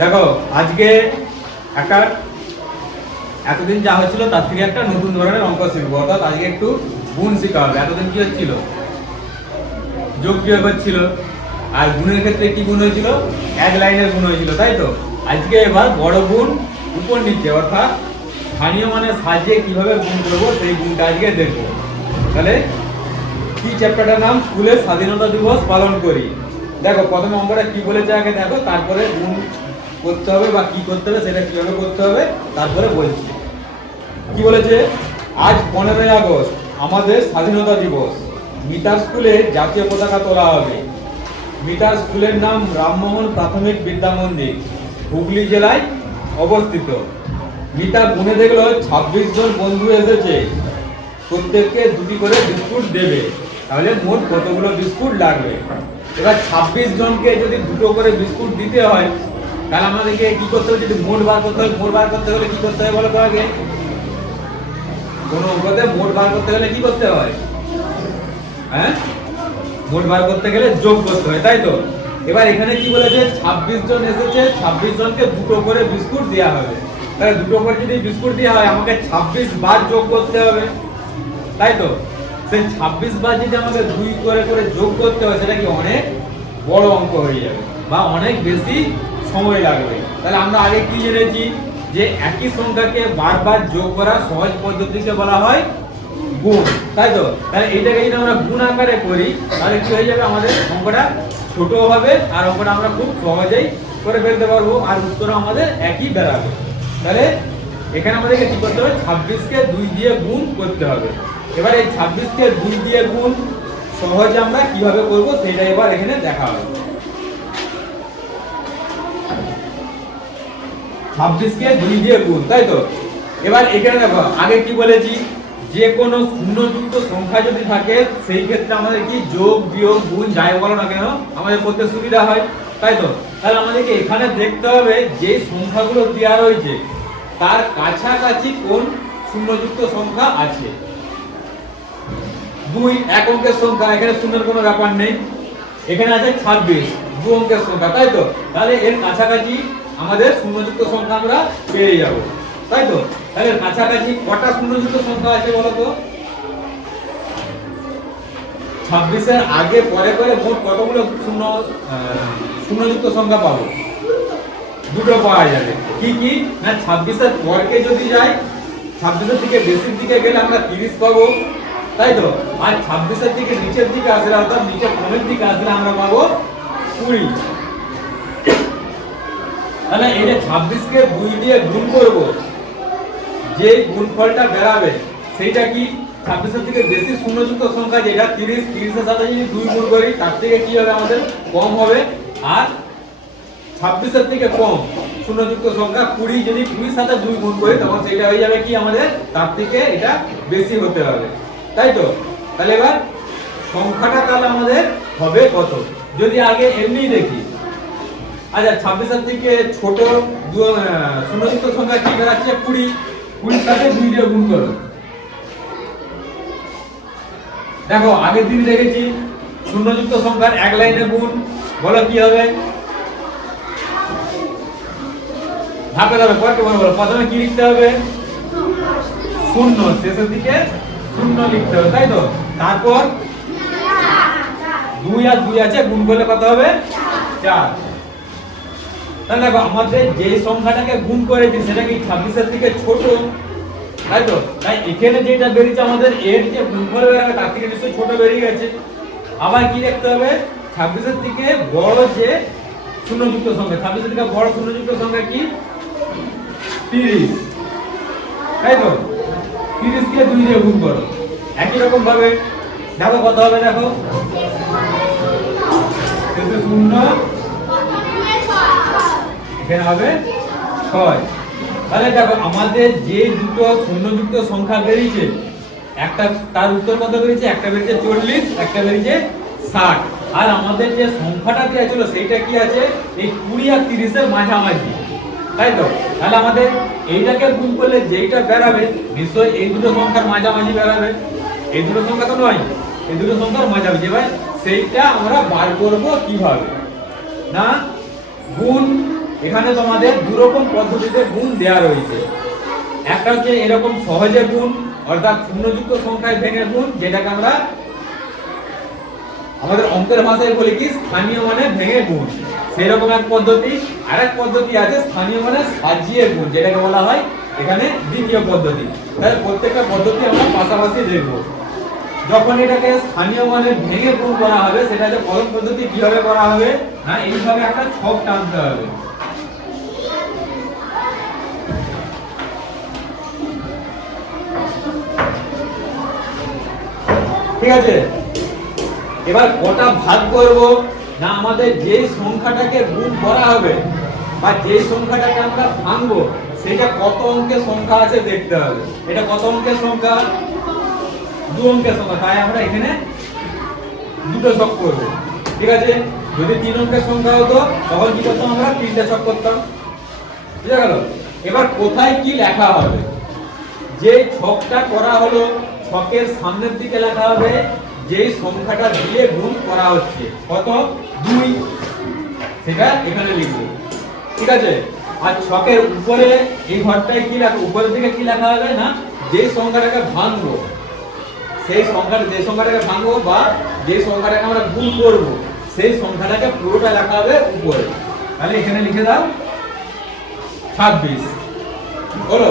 দেখো আজকে একটা এতদিন যা হচ্ছিল তার থেকে একটা নতুন ধরনের অঙ্ক শিখবো, অর্থাৎ আজকে একটু গুণ শেখা হবে। এতদিন কি হচ্ছিল, যোগ বিয়োগ হচ্ছিল, আর গুণের ক্ষেত্রে কি গুণ হয়েছিল, এক লাইনের গুণ হয়েছিল, তাই তো। আজকে এবার বড় গুণ উপর নিচে অর্থাৎ স্থানীয় মানের সাহায্যে কিভাবে গুণ করবো সেই গুণটা আজকে দেখবো। তাহলে কি চ্যাপ্টারটার নাম, স্কুলের স্বাধীনতা দিবস পালন করি। দেখো প্রথমে অঙ্কটা কি বলেছে আগে দেখো, তারপরে গুণ করতে হবে বা কি করতে হবে সেটা কিভাবে করতে হবে তারপরে বলছি। কি বলেছে, আজ 15ই আগস্ট আমাদের স্বাধীনতা দিবস। মিতার স্কুলে জাতীয় পতাকা তোলা হবে। মিতার স্কুলের নাম রামমোহন প্রাথমিক বিদ্যা মন্দির, হুগলি জেলায় অবস্থিত। মিতা গুনে দেখলো 26 জন বন্ধু এসেছে, প্রত্যেককে দুটি করে বিস্কুট দেবে। তাহলে মোট কতগুলো বিস্কুট লাগবে। এবার 26 জনকে যদি দুটো করে বিস্কুট দিতে হয় তাহলে আমাদেরকে কি করতে হবে, যদি মোট বার করতে হয়, মোট বার করতে হলে কি করতে হয় বলো তো আগে। কোন অঙ্কতে মোট বার করতে গেলে কি করতে হয়, হ্যাঁ, মোট বার করতে গেলে যোগ করতে হয়, তাই তো। এবার এখানে কি বলেছে, 26 জন এসেছে, 26 জনকে দুটো করে বিস্কুট দেওয়া হবে। তাহলে দুটো করে যদি বিস্কুট দেওয়া হয় আমাকে 26 বার যোগ করতে হবে, তাই তো। সেই 26 বার যদি আমাকে 2 করে করে যোগ করতে হয় সেটা কি অনেক বড় অঙ্ক হয়ে যাবে বা অনেক বেশি সময় লাগবে। তাহলে আমরা আগে কি জেনেছি যে একই সংখ্যাকে বারবার যোগ করা সহজ পদ্ধতিকে বলা হয় গুণ, তাই তো। তাহলে এইটাকে যদি আমরা গুণ আকারে করি তাহলে কি হয়ে যাবে, আমাদের অঙ্কটা ছোট হবে আর অঙ্কটা আমরা খুব সহজেই করে ফেলতে পারবো আর উত্তর আমাদের একই দাঁড়াবে। তাহলে এখানে আমাদেরকে কি করতে হবে, 26 কে 2 দিয়ে গুণ করতে হবে। এবার এই 26 কে 2 দিয়ে গুণ সহজে আমরা কিভাবে করব সেটা এবার এখানে দেখা হবে। 26 কে 2 দিয়ে গুণ, তাই তো। এবার এখানে দেখো আগে কি বলেছি, যে কোনো শূন্যযুক্ত সংখ্যা যদি থাকে সেই ক্ষেত্রে আমাদের কি যোগ বিয়োগ গুণ যাই বলো না কেন আমাদের করতে সুবিধা হয়, তাই তো। তাহলে আমাদেরকে এখানে দেখতে হবে যে সংখ্যাগুলো দেওয়া রয়েছে তার কাছাকাছি কোন শূন্যযুক্ত সংখ্যা আছে। 2 এক অঙ্কের সংখ্যা, এখানে শূন্যের কোনো ব্যাপার নেই। এখানে আছে 26 2 অঙ্কের সংখ্যা, তাই তো। তাহলে এর কাছাকাছি আমাদের শূন্যযুক্ত সংখ্যা আমরা পেয়ে যাব, তাই তো। তাহলে কাছাকাছি কটা শূন্যযুক্ত সংখ্যা আছে বলো তো। 26 এর আগে পরে করে মোট কতগুলো শূন্যযুক্ত সংখ্যা পাবো, দুটো পাওয়া যাবে। কি কি না, 26 এর পরকে যদি যাই 26 এর থেকে বেশির দিকে গেলে আমরা 30 পাবো, তাই তো। আর 26 এর থেকে নিচের দিকে আসলে অর্থাৎ নিচে কমের দিকে আসলে আমরা পাবো 20। তাহলে এই যে 26 কে 2 দিয়ে গুণ করব, যে গুণফলটা বেরাবে সেইটা কি 26 এর থেকে বেশি শূন্যযুক্ত সংখ্যা যেটা 30, 30 এর সাথে যদি 2 গুণ করি তার থেকে কি হবে আমাদের কম হবে। আর 26 এর থেকে কম শূন্যযুক্ত সংখ্যা 20, যদি 20 এর সাথে 2 গুণ করি তখন সেটা হয়ে যাবে কি আমাদের তার থেকে এটা বেশি হতে হবে, তাই তো। তাহলে এবার সংখ্যাটা তাহলে আমাদের হবে কত, যদি আগে এমনি দেখি। আচ্ছা 26 এর থেকে ছোট শূন্যযুক্ত সংখ্যা কি বেরাচ্ছে 20, 20 এর সাথে 2 দিয়ে গুণ করো। দেখো আগের দিন দেখেছি শূন্যযুক্ত সংখ্যার এক লাইনে গুণ, বলো কি হবে। ধাপে ধাপে পরে বলো, প্রথমে কি লিখতে হবে, শূন্য, শেষের দিকে শূন্য লিখতে হবে, তাই তো। তারপর 2 আর 2 আছে গুণ করলে কত হবে 4। তাহলে দেখো আমাদের যে সংখ্যাটাকে গুণ করেছি সেটা কি 26 এর থেকে ছোট, তাই তো। তাই এখানে যেটা বেরিয়েছে আমাদের এর যে গুণফল বেরাবে তার থেকে নিশ্চয়ই ছোট বেরিয়ে গেছে। আবার কি দেখতে হবে, 26 এর থেকে বড় যে শূন্যযুক্ত সংখ্যা, 26 এর থেকে বড় শূন্যযুক্ত সংখ্যা কি 30, তাই তো। 30 কে 2 দিয়ে গুণ করো, একই রকম ভাবে দেখো কত হবে, দেখো শেষে শূন্য, এখানে হবে 6। তাহলে দেখো আমাদের যে দুটো শূন্যযুক্ত সংখ্যা বেরিয়েছে একটা তার উত্তর কত বেরিয়েছে, একটা বেরিয়েছে 40, একটা বেরিয়েছে 60। আর আমাদের যে সংখ্যাটা দেওয়া ছিল সেইটা কি আছে এই 20 আর 30 এর মাঝামাঝি, তাই তো। তাহলে আমাদের এইটাকে গুণ করলে যেইটা বেরাবে নিশ্চয়ই এই দুটো সংখ্যার মাঝামাঝি বেরাবে, এই দুটো সংখ্যা তো নয়, এই দুটো সংখ্যার মাঝামাঝি। সেইটা আমরা বার করব কিভাবে না, গুণ এখানে তোমাদের দু রকম পদ্ধতিতে গুণ দেয়া রয়েছে। একটা হচ্ছে এরকম সহজে গুণ, অর্থাৎ শূন্যযুক্ত সংখ্যায় ভেঙে গুণ, যেটাকে আমরা আমাদের অঙ্কের ভাষায় বলি কি স্থানীয় মানে ভেঙে গুণ, সেই রকম এক পদ্ধতি। আরেক পদ্ধতি আছে স্থানীয় মানে সাজিয়ে গুণ, যেটাকে বলা হয় এখানে দ্বিতীয় পদ্ধতি। তাহলে প্রত্যেকটা পদ্ধতি আমরা পাশাপাশি দেখব। যখন এটাকে স্থানীয় মানে ভেঙে গুণ করা হবে, সেটা যে প্রথম পদ্ধতি কিভাবে করা হবে না, এইভাবে একটা ছক টানতে হবে। ঠিক আছে, এবার কটা ভাগ করব না, আমাদের যে সংখ্যাটাকে গুণ করা হবে বা যে সংখ্যাটাকে আমরা ভাঙবো সেটা কত অঙ্কের সংখ্যা আছে দেখতে হবে। এটা কত অঙ্কের সংখ্যা? 2 অঙ্কের সংখ্যা, তাই আমরা এখানে দুটো ছক করব। ঠিক আছে, যদি 3 অঙ্কের সংখ্যা হতো তখন কি করতাম, আমরা 3টে ছক করতাম। বুঝা গেল? এবার কোথায় কি লেখা হবে? যে ছকটা করা হলো ছকের সামনের দিকে লেখা হবে যে সংখ্যাটা দিয়ে গুণ করা হচ্ছে, কত? 2, সেটা এখানে লিখবো। ঠিক আছে, আর ছকের উপরে এই ঘরটায় কি লেখা, উপরের দিকে কি লেখা হবে না, যে সংখ্যাটাকে ভাঙবো, সেই সংখ্যাটা, যে সংখ্যাটাকে ভাঙবো বা যে সংখ্যাটাকে আমরা গুণ করব, সেই সংখ্যাটাকে পুরোটা লেখা হবে উপরে। তাহলে এখানে লিখে দাও 26 হলো।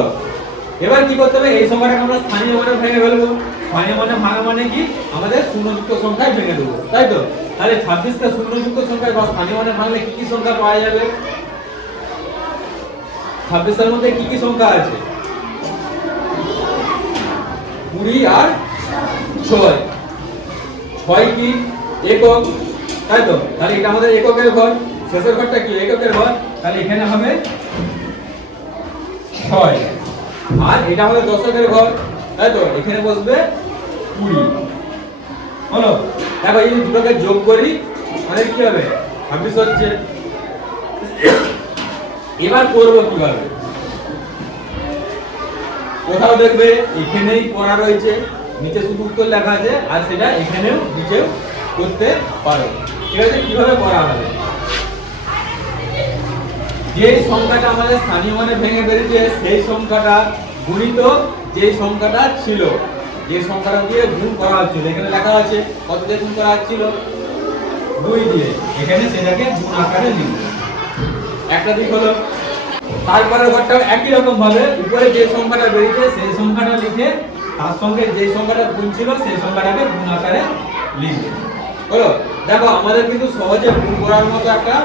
এবার কি করতে হবে, এই সংখ্যাটাকে আমরা স্থানীয় মানে ভেঙে ফেলবো। স্থানীয় মানে ভাঙা মানে কি, আমাদের শূন্যযুক্ত সংখ্যায় ভেঙে দেবো, তাই তো? তাহলে 26 কে শূন্যযুক্ত সংখ্যায় বা স্থানীয় মানে ভাঙলে কি কি সংখ্যা পাওয়া যাবে? 26 এর মধ্যে কি কি সংখ্যা আছে? 20 আর 6। 6 কি একক, তাই তো? তাহলে এটা আমাদের এককের ঘর। শেষের ঘরটা কি এককের ঘর, তাহলে এখানে হবে 6। আর এটা আমাদের দশকের ঘর, তাই তো? এখানে বসবে 20 হলো। দেখো এই দুটোকে যোগ করি, মানে কি হবে 26 হচ্ছে। এবার করব কিভাবে? কোথাও দেখবে এখানেই করা রয়েছে, নিচে শুধু উত্তর লেখা আছে, আর সেটা এখানেও নিচেও করতে পারো। ঠিক আছে, কিভাবে করা হবে? যে সংখ্যাটা আমাদের স্থানীয় মানে ভেঙে বেরিয়েছে সেই সংখ্যাটা গুণিত যে সংখ্যাটা ছিল, যে সংখ্যাটা দিয়ে গুণ করা হচ্ছিল, এখানে লেখা আছে কত দিয়ে গুণ করা হচ্ছিল, 2 দিয়ে। এখানে সেটাকে গুণ আকারে লিখব। একটা দিক হলো। তারপরে ঘরটাও একই রকম ভাবে উপরে যে সংখ্যাটা বেরিয়েছে সেই সংখ্যাটা লিখে তার সঙ্গে যে সংখ্যাটা গুণ ছিল সেই সংখ্যাটাকে গুণ আকারে লিখবে। হলো। দেখো আমাদের কিন্তু সহজে গুণ করার মতো একটা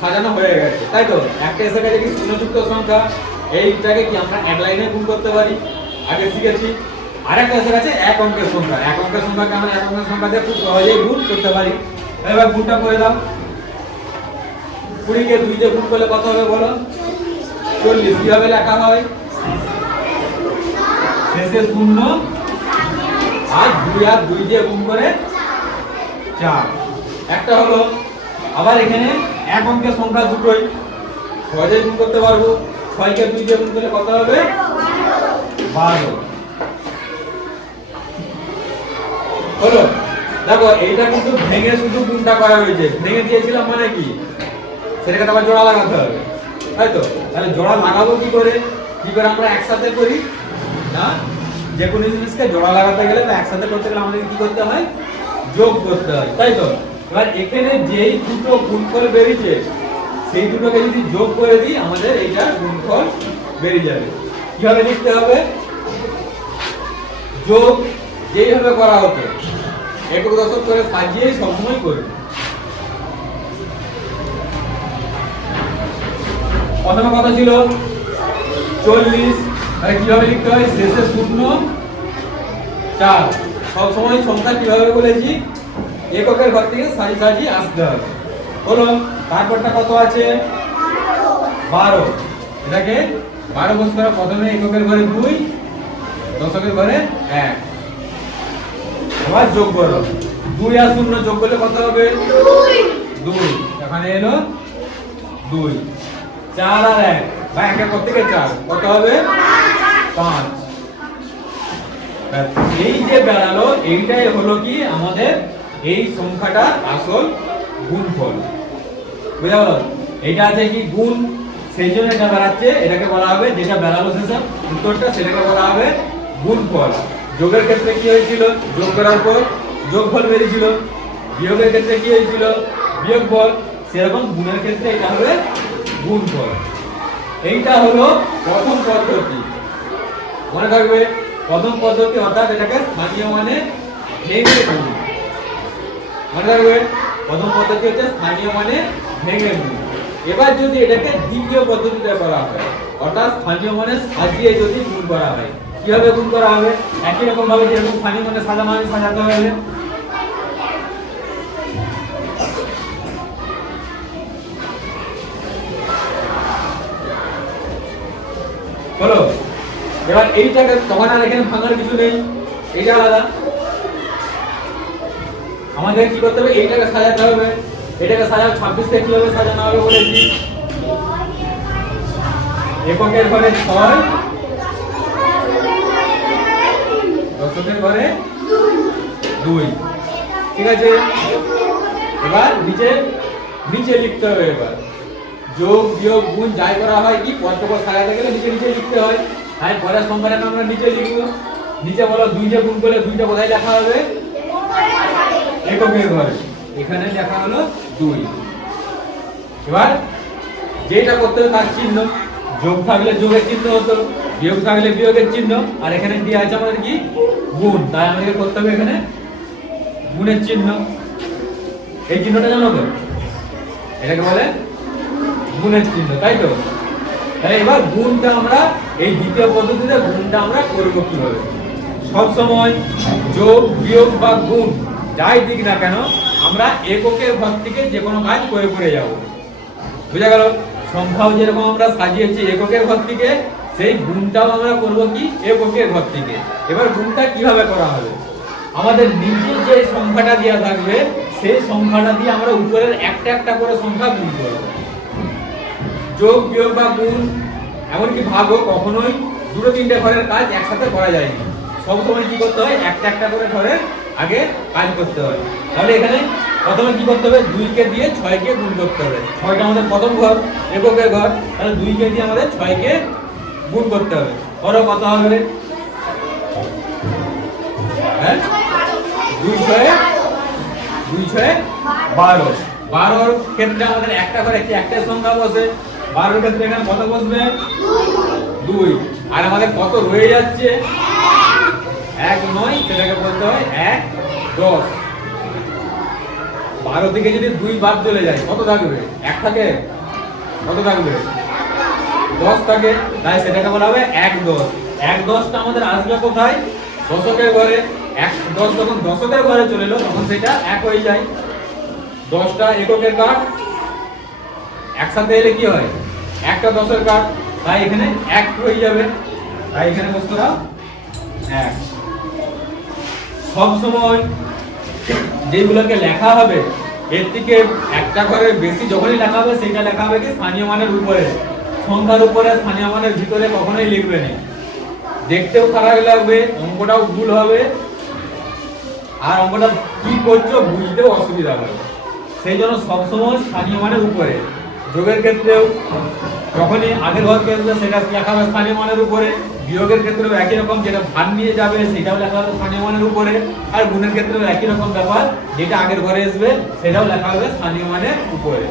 সাজানো হয়ে গেছে, তাই তো? একটা এসে গেছে কি শূন্যযুক্ত সংখ্যা, এইটাকে কি আমরা এক লাইনে গুণ করতে পারি, আগে শিখেছি। আরেকটা এসে গেছে এক অঙ্কের সংখ্যা, এক অঙ্কের সংখ্যাকে আমরা এক অঙ্কের সংখ্যা দিয়ে খুব সহজেই গুণ করতে পারি। এবার গুণটা করে দাও। 20 কে 2 দিয়ে গুণ করলে কত হবে বলো? 40। কিভাবে লেখা হয়? শেষে 0 আর 2 আর 2 দিয়ে গুণ করে 4। একটা হলো। আবার এখানে এক অঙ্কের সংখ্যা দুটোই সহজেই গুণ করতে পারবো। 6 কে 2 দিয়ে গুণ করলে কত হবে? 12 হলো। দেখো এইটা কিন্তু ভেঙে শুধু গুণটা করা হয়েছে, ভেঙে দিয়েছিলাম মানে কি, সেটাকে আবার জোড়া লাগাতে হবে, তাই তো? তাহলে জোড়া লাগাবো কি করে? কি করে আমরা একসাথে করি না, যে কোনো জিনিসকে জোড়া লাগাতে গেলে বা একসাথে করতে গেলে আমাদের কি করতে হয়? যোগ করতে হয়, তাই তো? এবার এখানে যেই দুটো গুণফল বেরিয়েছে সেই দুটোকে যদি যোগ করে দিই আমাদের এইটা গুণফল বেরিয়ে যাবে। কিভাবে লিখতে হবে? যোগ যেইভাবে করা হতো একক দশক করে সাজিয়েই সবসময় করবে। প্রথমে কথা ছিল 40, তাহলে কিভাবে লিখতে হয়? শেষে 0 4। সবসময় সংখ্যা কিভাবে বলেছি? এককের ঘর থেকে সাজিয়ে আসতে হবে। হলো। তারপরটা কত আছে? 12। এটাকে 12 বছর প্রথমে এককের ঘরে 2, দশকের ঘরে 1। এবার যোগ করো। 2 আর 0 যোগ করলে কত হবে? 2। এখানে এলো 2। 4 আর 1 বা 1 এর থেকে 4 কত হবে? 5। এই যে বেরালো এইটাই হলো কি আমাদের এই সংখ্যাটার আসল গুণফল। বুঝা গেল? এটা আছে কি গুণ, সেই জন্য এটা বেরাচ্ছে, এটাকে বলা হবে যেটা বেরালো শেষে উত্তরটা সেটাকে বলা হবে গুণফল। যোগের ক্ষেত্রে কি হয়েছিল, যোগ করার পর যোগফল বেরিয়েছিল, বিয়োগের ক্ষেত্রে কি হয়েছিল, বিয়োগফল, সেরকম গুণের ক্ষেত্রে এটা হবে গুণফল। এইটা হলো প্রথম পদ্ধতি, মনে থাকবে প্রথম পদ্ধতি, অর্থাৎ এটাকে স্থানীয় মানে ভেঙে গুণ, মনে রাখবে প্রথম পদ্ধতি হচ্ছে স্থানীয় মানে ভেঙে গুণ। এবার যদি এটাকে দ্বিতীয় পদ্ধতিতে করা হয়, অর্থাৎ স্থানীয় মানে সাজিয়ে যদি গুণ করা হয়, কিভাবে গুণ করা হবে, একই রকম ভাবে যেরকম স্থানীয় মানে সাজানো হয় সাজাতে হবে। বলো এবার এইটাকে তখন আর এখানে ভাঙার কিছু নেই, এইটা আলাদা, আমাদের কি করতে হবে, এইটাকে সাজাতে হবে। এটাকে সাজাও 26 কে কিভাবে সাজানো হবে বলেছি, এককের ঘরে 6, দশকের ঘরে 2, ঠিক আছে। এবার নিচে নিচে লিখতে হবে, এবার যোগ বিয়োগ গুণ যাই করা হয় কি পরপর সাজাতে গেলে নিচে নিচে লিখতে হয়। তাই পরের সংখ্যাটা আমরা নিচে লিখব, নিচে বলো 2 কে গুণ করলে 2টা কোথায় লেখা হবে, এককের ঘরে, এখানে লেখা হলো 2। এবার যেটা করতে হবে তার চিহ্ন, যোগ থাকলে যোগের চিহ্ন হতো, বিয়োগ থাকলে বিয়োগের চিহ্ন, আর এখানে দিয়ে আছে আমাদের কি গুণ, তাই আমাদের করতে হবে এখানে গুণের চিহ্ন। এই চিহ্নটা জানো তো, এটাকে বলে গুণের চিহ্ন, তাই তো। তাহলে এবার গুণটা আমরা এই দ্বিতীয় পদ্ধতিতে গুণটা আমরা করব কিভাবে, সব সময় যোগ বিয়োগ বা গুণ যাই দিক না কেন আমরা এককের ঘর থেকে যে কোনো কাজ করে করে যাব, বুঝা গেল। সংখ্যাও যেরকম আমরা সাজিয়েছি এককের ঘর থেকে, সেই গুণটাও আমরা করব কি এককের ঘর থেকে। এবার গুণটা কিভাবে করা হবে, আমাদের নিচে যে সংখ্যাটা দেওয়া থাকবে সেই সংখ্যাটা দিয়ে আমরা উপরের একটা একটা করে সংখ্যা গুণ করব। যোগ বিয়োগ বা গুণ এমনকি ভাগও কখনোই দুটো তিনটে ঘরের কাজ একসাথে করা যায় না, সবসময় কি করতে হয় একটা একটা করে ঘরের আগে কাজ করতে হয়। তাহলে এখানে প্রথমে কি করতে হবে, 2 কে দিয়ে 6 কে গুণ করতে হবে, 6টা আমাদের প্রথম ঘর এককের ঘর, তাহলে 2 কে দিয়ে আমাদের 6 কে গুণ করতে হবে। করো কত হবে, হ্যাঁ 2 6 12, 12 ক্ষেত্রে আমাদের একটা ঘরে একটা সংখ্যা বসে, 12 ক্ষেত্রে এখানে কত বসবে 2, আর আমাদের কত রয়ে যাচ্ছে 1 9, সেটাকে বলতে হয় 1 10। 12 থেকে যদি 2 বাদ চলে যায় কত থাকবে, 1 থাকে, কত থাকবে 10 থাকে, তাই সেটাকে বলা হবে 1 10। 1 10টা আমাদের আসবে কোথায়, দশকের ঘরে। 1 10 যখন দশকের ঘরে চলে এলো তখন সেটা 1 হয়ে যায়। 10টা এককের কাঠ একসাথে এলে কি হয়, একটা 10এর কাঠ, তাই এখানে 1 হয়ে যাবে, তাই এখানে বসতে দাও 1। সব সময় যেগুলোকে লেখা হবে এর থেকে একটা করে বেশি যখনই লেখা হবে সেটা লেখা হবে কি স্থানীয় মানের উপরে, সংখ্যার উপরে, স্থানীয় মানের ভিতরে কখনোই লিখবে না, দেখতেও খারাপ লাগবে, অঙ্কটাও ভুল হবে, আর অঙ্কটা কি করছো বুঝতেও অসুবিধা হবে। সেই জন্য সবসময় স্থানীয় মানের উপরে। যোগের ক্ষেত্রেও যখনই আগের ঘর কেন্দ্র সেটা লেখা হবে স্থানীয় মানের উপরে, বিয়োগের ক্ষেত্রেও একই রকম, যেটা ভাগ নিয়ে যাবে সেটাও লেখা হবে স্থানীয় মানের উপরে, আর গুণের ক্ষেত্রেও একই রকম ব্যাপার, যেটা আগের ঘরে আসবে সেটাও লেখা হবে স্থানীয় মানের উপরে।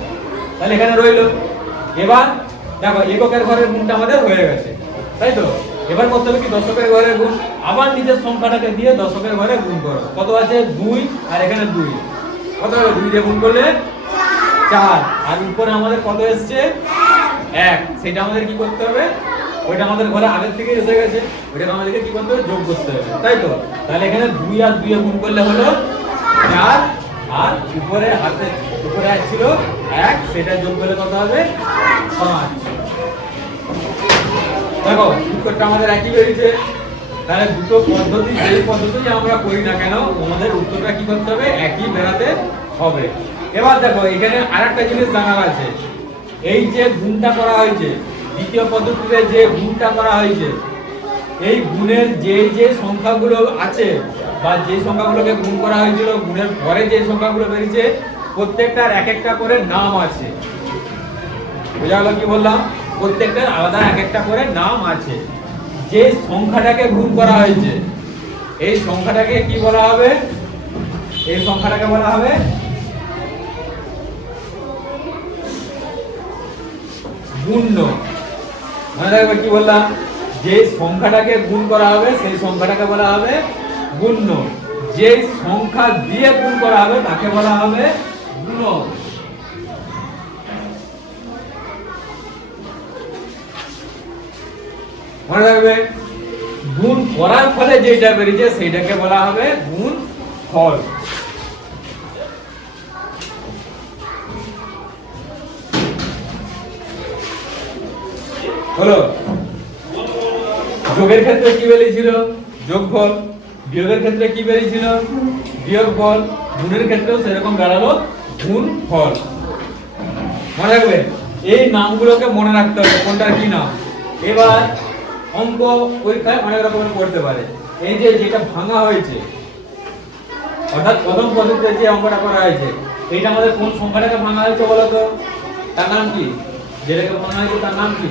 তাহলে এখানে রইল। এবার দেখো এককের ঘরের গুণটা আমাদের হয়ে গেছে, তাই তো। এবার করতে হবে কি দশকের ঘরের গুণ, আবার নিজের সংখ্যাটাকে দিয়ে দশকের ঘরে গুণ করো, কত আছে 2, আর এখানে 2, কত হবে 2 দিয়ে গুণ করলে 4, আর উপরে আমাদের কত এসেছে 1, সেটা আমাদের কি করতে হবে, ওইটা আমাদের ঘরে আগের থেকে এসে গেছে, ওইটা আমাদেরকে কি করতে হবে যোগ করতে হবে, তাই তো। তাহলে এখানে 2 আর 2 এ গুণ করলে হলো 4, আর উপরে হাতে উপরে ছিল 1, সেটা যোগ করলে কত হবে 5। দেখো উত্তরটা আমাদের একই বেরিয়েছে। তাহলে দুটো পদ্ধতি, যেই পদ্ধতি আমরা করি না কেন আমাদের উত্তরটা কি করতে হবে, একই বেরাতে হবে। এবার দেখো এখানে আরেকটা জিনিস জানার আছে, এই যে গুণটা করা হয়েছে দ্বিতীয় পদ্ধতিতে, যে গুণটা করা হয়েছে, এই গুণের যে যে সংখ্যাগুলো আছে বা যে সংখ্যাগুলোকে গুণ করা হয়েছিল, গুণের পরে যে সংখ্যাগুলো বেরিয়েছে প্রত্যেকটার এক একটা করে নাম আছে। বোঝা গেল কি বললাম? প্রত্যেকটার আলাদা এক একটা করে নাম আছে। যে সংখ্যাটাকে গুণ করা হয়েছে এই সংখ্যাটাকে কি বলা হবে? এই সংখ্যাটাকে বলা হবে গুণ্য। মনে রাখবে কি বললাম? যে সংখ্যাটাকে গুণ করা হবে সেই সংখ্যাটাকে বলা হবে গুণ্য। যে সংখ্যা দিয়ে গুণ করা হবে তাকে বলা হবে গুণক। মনে রাখবে গুণ করার ফলে যেটা বেরিয়েছে সেইটাকে বলা হবে গুণ ফল। হলো। যোগের ক্ষেত্রে কি বেরিয়েছিল? যোগফল। বিয়োগের ক্ষেত্রে কি বেরিয়েছিল? বিয়োগফল। গুণের ক্ষেত্রেও সেরকম দাঁড়ালো গুণফল। মনে রাখবে এই নামগুলোকে মনে রাখতে হবে কোনটার কি নাম। এবার অঙ্ক পরীক্ষায় অনেক রকমের করতে পারে। এই যে যেটা ভাঙা হয়েছে অর্থাৎ প্রথম পদ্ধতিতে যে অঙ্কটা করা হয়েছে এইটা আমাদের কোন সংখ্যাটাকে ভাঙা হয়েছে বলো তো? তার নাম কি? যেটাকে ভাঙা হয়েছে তার নাম কি?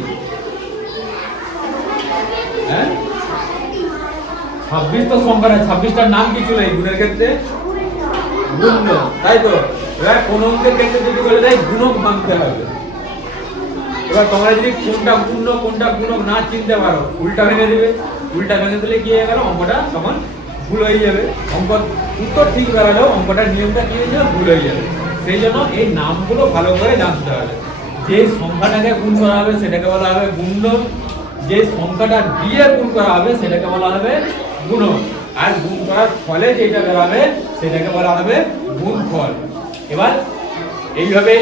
হ্যাঁ 26 তো সংখ্যাটা 26টার নাম কি ছিল এই গুণের ক্ষেত্রে? গুণ্য, তাই তো? এবার কোন অঙ্কের ক্ষেত্রে যদি বলে দেয় গুণক ভাঙতে হবে। এবার তোমরা যদি কোনটা গুণ্য কোনটা গুণক না চিনতে পারো উল্টা ভেঙে দিবে। উল্টা ভেঙে দিলে কি হয়ে গেল? অঙ্কটা তখন ভুল হয়ে যাবে। অঙ্ক উত্তর ঠিক বেরালেও অঙ্কটার নিয়মটা কি হয়ে যাবে? ভুল হয়ে যাবে। সেই জন্য এই নামগুলো ভালো করে জানতে হবে। যে সংখ্যাটাকে গুণ করা হবে সেটাকে বলা হবে গুণ্য। যে সংখ্যাটা দিয়ে গুণ করা হবে সেটাকে বলা হবে গুণক। আর গুণ করার ফলে যেটা বেরাবে সেটাকে বলা হবে গুণফল। এবার এইভাবে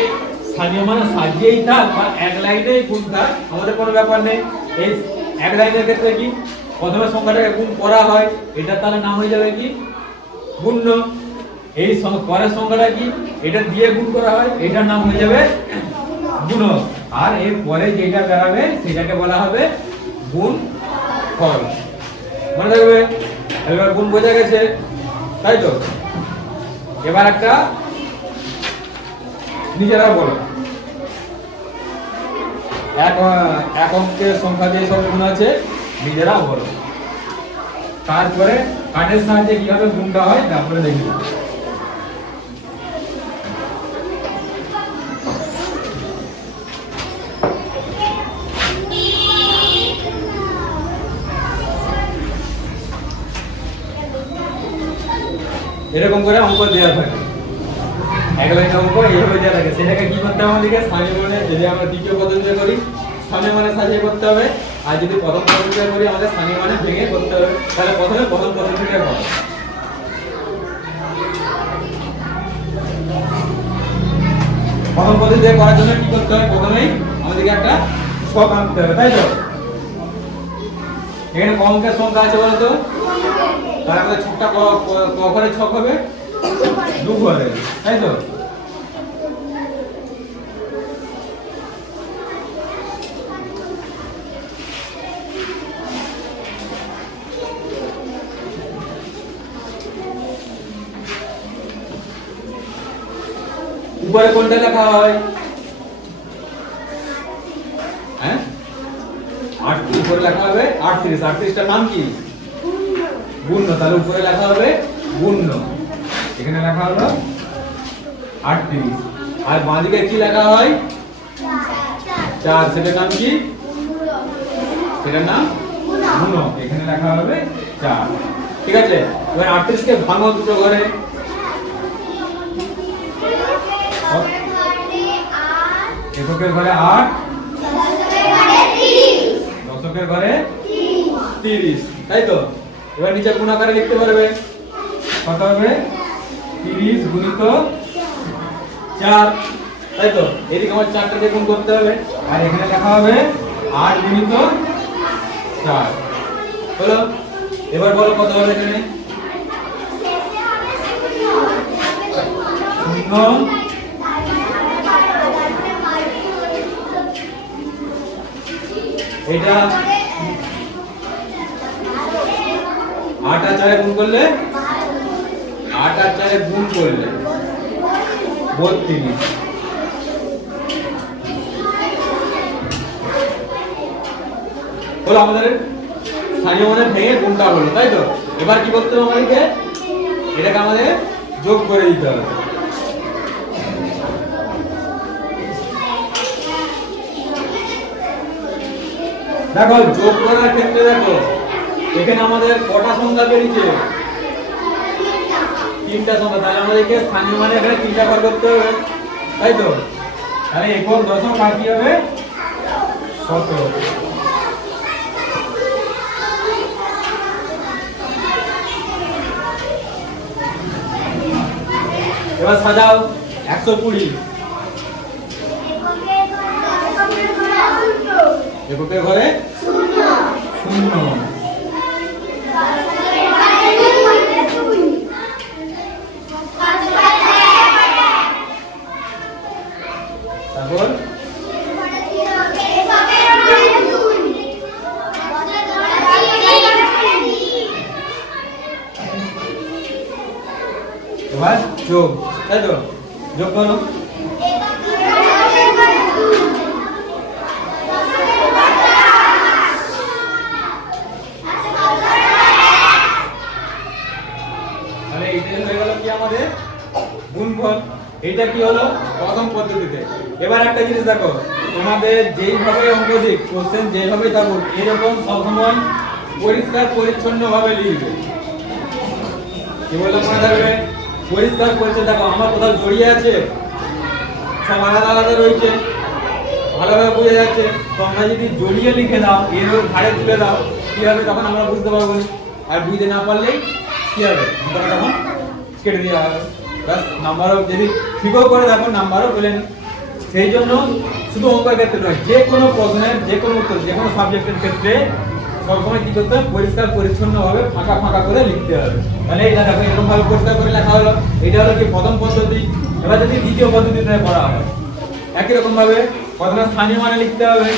স্থানীয় মান সাজিয়েই থাক বা এক লাইনেই গুণ থাক আমাদের কোনো ব্যাপার নেই। এই এক লাইনের ক্ষেত্রে কি প্রথমে সংখ্যাটাকে গুণ করা হয় এটা তাহলে নাম হয়ে যাবে কি? গুণ্য। এই পরের সংখ্যাটা কি? এটা দিয়ে গুণ করা হয় এটার নাম হয়ে যাবে গুণক। আর এর পরে যেটা বেরাবে সেটাকে বলা হবে গুণফল। মনে রাখবে। এবার গুণ বোঝা গেছে তাই তো? এবার একটা নিজেরা বলো এক অঙ্কের সংখ্যা যে সব গুণ আছে নিজেরা বলো। তারপরে কাঠের সাহায্যে কিভাবে গুণটা হয় তারপরে দেখি। এরকম করে অঙ্ক দেওয়া থাকে। এক লাইনের অঙ্ক এইভাবে দেওয়া থাকে। সেটাকে কি করতে হবে আমাদেরকে? স্থানীয় মানে যদি আমরা দ্বিতীয় পদ্ধতিতে করি স্থানীয় মানে সাজিয়ে করতে হবে। আর যদি প্রথম পদ্ধতিতে করি আমাদের স্থানীয় মানে ভেঙে করতে হবে। তাহলে প্রথমে প্রথম পদ্ধতিতে করো। প্রথম পদ্ধতিতে করার জন্য কি করতে হবে? প্রথমেই আমাদেরকে একটা ছক আনতে হবে তাই তো? এখানে কম অঙ্কের সংখ্যা আছে বলো তো? তাহলে আমাদের ছকটা ক ঘরের ছক হবে? 2 ঘরের, তাই তো? উপরে কোনটা লেখা হয়? হ্যাঁ 8 উপরে লেখা হবে 38। 38টার নাম কি? গুণ্য। তাহলে উপরে লেখা হবে গুণ্য। এখানে লেখা হলো 38। আর বাঁদিকে কি লেখা হয়? 4। সেটার নাম কি? সেটার নাম গুণক। এখানে লেখা হবে 4। ঠিক আছে। এবার 38 কে ভাঙো দুটো ঘরে। এককের ঘরে 8, দশকের ঘরে 30, তাই তো? এবার নিচে গুণ আকারে লিখতে পারবে। কত হবে? 30 গুণিত 4, তাই তো? এদিকে আমার 4টাকে গুণ করতে হবে। আর এখানে লেখা হবে 8 গুণিত 4। হলো। এবার বলো কত হবে এখানে? 0। এটা 8 আর 4 গুণ করলে 8 আর 4 গুণ করলে 32। হলো আমাদের স্থানীয় মানে ভেঙে গুণটা হলো, তাই তো? এবার কি করতে হবে আমাদেরকে? এটাকে আমাদের যোগ করে দিতে হবে। দেখো যোগ করার ক্ষেত্রে দেখো এখানে আমাদের কটা সংখ্যা বেরিয়েছে? 3টা সংখ্যা। তাহলে আমাদেরকে স্থানীয় মানে এখানে 3টা ঘর করতে হবে, তাই তো? তাহলে একক দশক আর কি হবে? শত। এবার সাজাও 120। এককের ঘরে শূন্য। তারপর এবার যোগ, তাই তো? যোগ করো। তাহলে এইটা হয়ে গেল কি আমাদের গুণফল। এটা কি হলো? প্রথম পদ্ধতিতে। এবার একটা জিনিস দেখো, তোমাদের যেইভাবে অঙ্ক দিক, কোশ্চেন যেভাবে থাকুক, এরকম সবসময় পরিষ্কার পরিচ্ছন্ন ভাবে লিখবে। কি বললাম মনে থাকবে? পরিষ্কার পরিচ্ছন্ন। দেখো আমার কোথাও জড়িয়ে আছে, সব আলাদা আলাদা রয়েছে, ভালোভাবে বোঝা যাচ্ছে। তোমরা যদি জড়িয়ে লিখে দাও, এর ঘাড়ে তুলে দাও, কি হবে? তখন আমরা বুঝতে পারবো। আর বুঝতে না পারলে কি হবে? আমরা তখন কেটে দেওয়া হবে। নাম্বারও যদি ঠিকও করে দেখো, নাম্বারও পেলেন। সেই জন্য শুধু অঙ্কের ক্ষেত্রে নয়, যে কোনো প্রশ্নের যে কোনো উত্তর, যে কোনো সাবজেক্টের ক্ষেত্রে সবসময় কি করতে হবে? পরিষ্কার পরিচ্ছন্ন ভাবে ফাঁকা ফাঁকা করে লিখতে হবে। তাহলে এটা দেখো এরকম ভাবে পরিষ্কার করে লেখা হলো। এটা হলো কি প্রথম পদ্ধতি। এবার যদি দ্বিতীয় পদ্ধতিতে করা হয়, একই রকম ভাবে প্রথমে স্থানীয় মানে লিখতে হবে।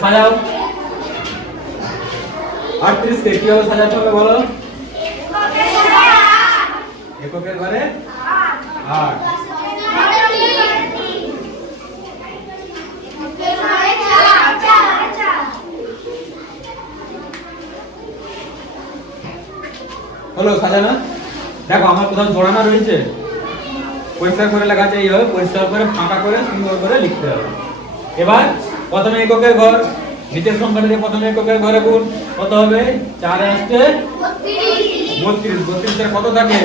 সাজাও 38 কে কিভাবে সাজাতে হবে বলো? এককের ঘরে 8। হলো সাজানো। দেখো আমার কোথাও জোড়ানো রয়েছে, পরিষ্কার করে লেখা আছে। এইভাবে পরিষ্কার করে ফাঁকা করে সুন্দর করে লিখতে হবে। এবার প্রথমে এককের ঘর, নিচের সংখ্যাটা দিয়ে প্রথমে এককের ঘরে গুণ কত হবে? 4 আসছে 32। 32 এর কত থাকে?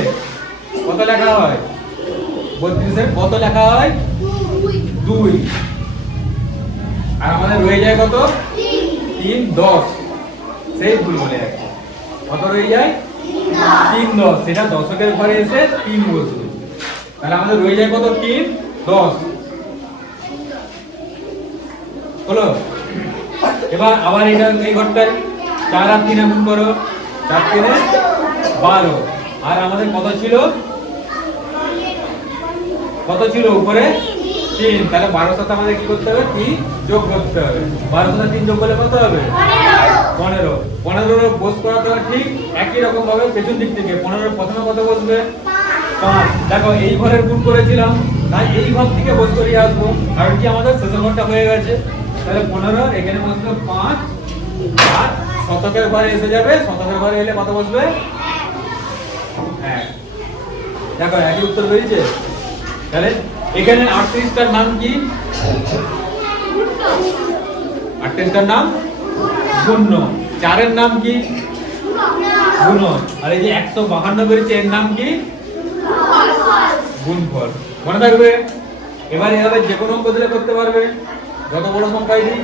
কত লেখা হয়? 32 এর কত লেখা হয়? 2। আর আমাদের রয়ে যায় কত? 3 10। সেই ভুল বলে আছে। কত রয়ে যায়? 3 10। সেটা দশকের ঘরে এসে 3 বসবে। তাহলে আমাদের রয়ে যায় কত? 3 10 হলো। এবার আবার এটা এই ঘরটায় 4 আর 3 গুণ করো, 4 3 12। আর আমাদের কত ছিল? কত ছিল উপরে? 3। তাহলে 12 সাথে আমাদের কি করতে হবে? 3 যোগ করতে হবে। 12 সাথে 3 যোগ করলে কত হবে? 15। 15 বস করাতে হবে ঠিক একই রকম ভাবে পেছন দিক থেকে। 15 প্রথমে কত বসবে? 5। দেখো এই ঘরের গুণ করেছিলাম, তাই এই ঘর থেকে বস করিয়ে আসবো। কারণ কি আমাদের শেষের ঘরটা হয়ে গেছে। তাহলে 15 এখানে বসবে 5। আর শতকের ঘরে এসে যাবে। শতকের ঘরে এলে কত বসবে? 1। দেখো একই উত্তর বেরিয়েছে। তাহলে এখানে 38টার নাম কি? 38টার নাম গুণ্য। 4 এর নাম কি? গুণ। আর এই যে 152 বেরিয়েছে, এর নাম কি? গুণফল। মনে থাকবে। এবার এভাবে যে কোনো অঙ্ক দিলে করতে পারবে, যত বড় সংখ্যাই দিই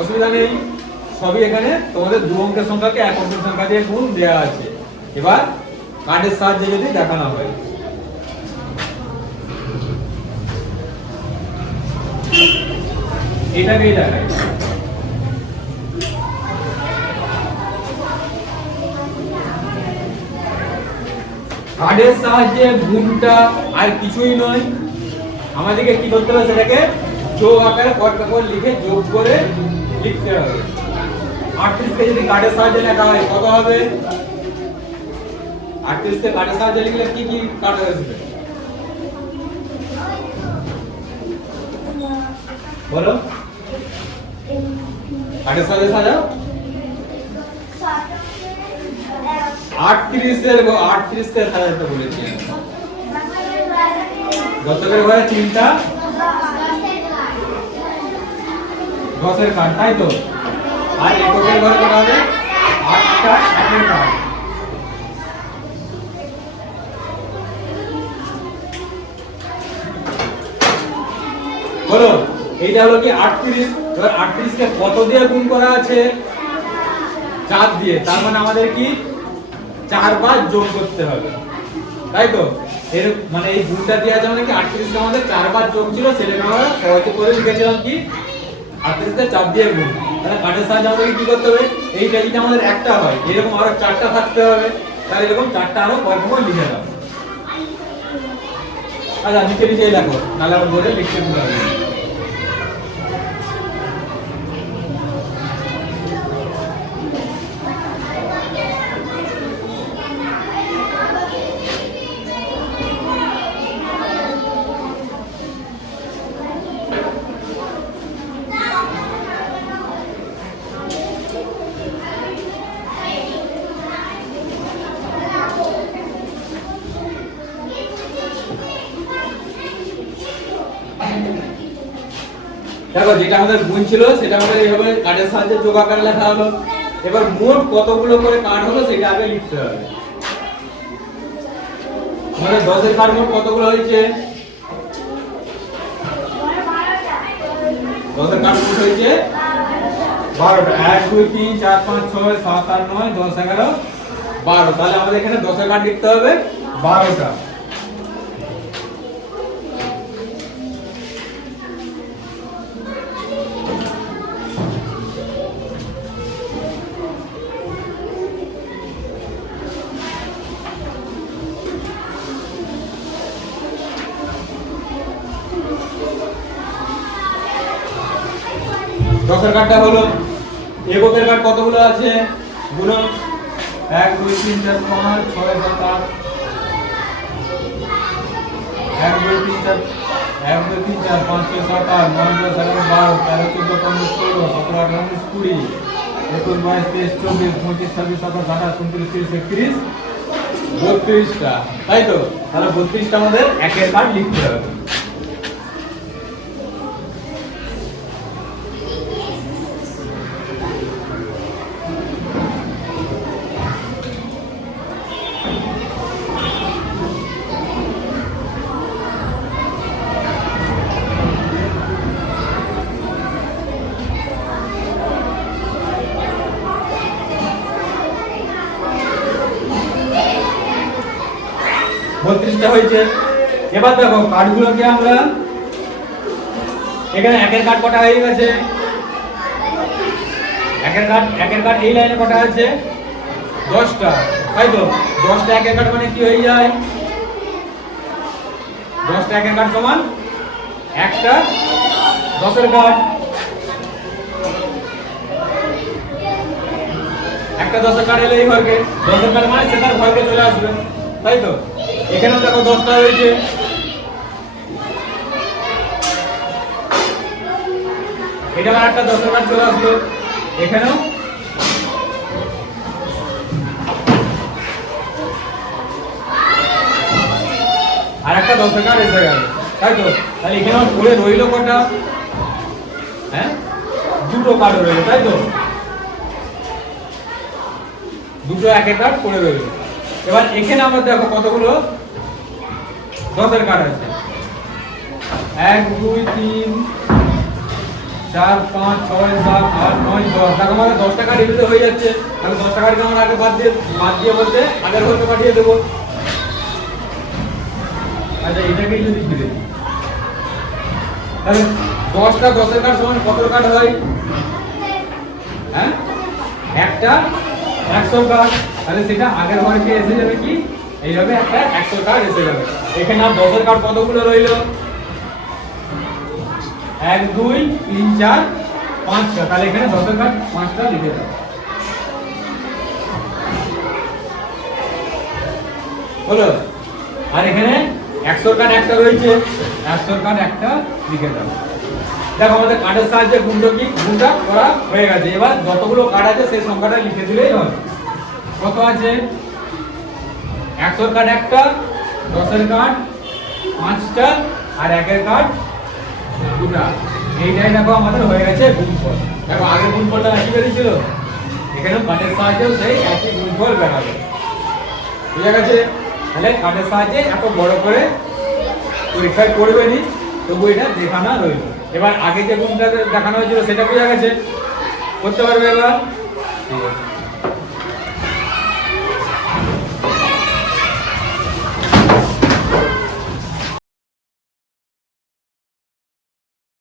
অসুবিধা নেই। সবই এখানে তোমাদের 2 অঙ্কের সংখ্যাকে 1 অঙ্কের সংখ্যা দিয়ে গুণ দেওয়া আছে। এবার কার্ডের সাহায্যে যদি দেখানো হয়, এটাকেই দেখাই। কার্ডের সাহায্যে গুণটা আর কিছুই নয়, আমাদেরকে কি করতে হবে? সেটাকে যোগ আকারে পট লিখে যোগ করে লিখতে হবে। 38 কে যদি কার্ডের সাহায্যে লেখা হয় কত হবে? 38 কে কার্ডের সাহায্যে লিখলে কি কি কার্ড আসবে? বলো কাঠের সাহায্যে সাজাও 38 কে সাজাতে বলেছি দশকের ঘরে 3টা 10-এর কাঠ তাই তো আর এককের ঘরে কত হবে 8টা 1-এর কাঠ বলো এইটা হলো কি 38 এবার 38 কে কত দিয়ে গুণ করা আছে 4 দিয়ে তার মানে আমাদের কি 4 বার যোগ করতে হবে তাই তো এর মানে এই গুণটা দেয়া আছে মানে কি 38 কে আমাদের 4 বার যোগ ছিল সেটাকে আমরা সহজে করে লিখেছিলাম কি 38 কে 4 দিয়ে গুণ তাহলে কাঠের সাহায্যে আমাদের কি করতে হবে এইটা যদি আমাদের একটা হয় এরকম আরো 4টা থাকতে হবে তাহলে এরকম 4টা আরো পরপর লিখে দাও আচ্ছা নিচে নিচে লেখো নাহলে আমরা বলে লিখতে ভুল হবে দেখো যেটা আমাদের গুণ ছিল সেটা আমাদের এইভাবে কাঠের সাহায্যে যোগ আকারে লেখা হলো এবার মোট কতগুলো করে কাঠ হলো সেটা আগে লিখতে হবে মানে 10-এর কাঠ মোট কতগুলো হয়েছে 10-এর কাঠ মোট হয়েছে 12টা 1 2 3 4 5 6 7 8 9 10 11 12 তাহলে আমাদের এখানে 10-এর কাঠ লিখতে হবে 12টা দশের কাঠটা হলো এককের কাঠ কতগুলো আছে গুণন 1 2 3 4 5 6 7 8 1 2 3 4 1 2 3 4 5 6 7 8 9 10 11 12 13 14 15 16 17 18 19 20 21 22 23 24 25 26 27 28 29 30 31 32টা তাই তো তাহলে 32টা আমাদের একের কাঠ লিখতে হবে হয়েছে এবার দেখো কাঠগুলোকে আমরা এখানে একের কাঠ কটা হয়ে গেছে একের কাঠ এই লাইনে কটা আছে 10টা তাই তো 10টা একের কাঠ মানে কি হয়ে যায় 10টা একের কাঠ সমান একটা 10-এর কাঠ একটা 10-এর কাঠ এলে এই ঘরকে 10-এর কাঠ মানে সেটার ঘরকে চলে আসবে তাই তো এখানেও দেখো 10টা হয়েছে এটা আর একটা 10-এর কাঠ চলে আসলো এখানেও আর একটা 10-এর কাঠ এসে গেল তাই তো তাহলে এখানে পড়ে রইল কটা হ্যাঁ দুটো কাঠ রইল তাই তো দুটো একের কাঠ পড়ে রইল এবার এখানে আমরা দেখো কতগুলো 10-এর কাঠ আছে 1 2 3 4 5 6 7 8 9 10 দেখো আমাদের 10 টাকা ডিভিডে হয়ে যাচ্ছে তাহলে 10 টাকাকে আমরা আগে বাদ দিয়ে বলতে আগের ঘরকে পাঠিয়ে দেব আচ্ছা এটাকে যদি লিখে দিই তাহলে 10টা 10-এর কাঠ সমান কত কাঠ হয় হ্যাঁ একটা 100 কাঠ তাহলে সেটা আগের ঘরকে এসে যাবে কি এইভাবে একটা 100 কাঠ এসে যাবে এখানে আর 10-এর কাঠ কতগুলো রইল 1 2 3 4 5টা তাহলে এখানে 10-এর কাঠ 5টা লিখে দাও বলো আর এখানে 100 কাঠ একটা রয়েছে 100 কাঠ একটা লিখে দাও দেখো আমাদের কার্ডের সাহায্যে গুণটা করা হয়ে গেছে। এবার যতগুলো কার্ড আছে সেই সংখ্যাটা লিখে দিলেই হবে। কত আছে? 100 কার্ড একটা, 10-এর কার্ড 5টা, আর 1-এর কার্ড 2টা। এইটাই দেখো আমাদের হয়ে গেছে গুণফল। দেখো আগে গুণফলটা একই বেরিয়েছিল, এখানেও কার্ডের সাহায্যেও সেই একই গুণফল বেরাবে। বুঝা গেছে? তাহলে কার্ডের সাহায্যে এত বড় করে পরীক্ষায় করবে নি, তবু এটা দেখানো রইল। এবার আগে যে গুণটা দেখানো হয়েছিল সেটা বোঝা গেছে, করতে পারবে এবার? ঠিক আছে।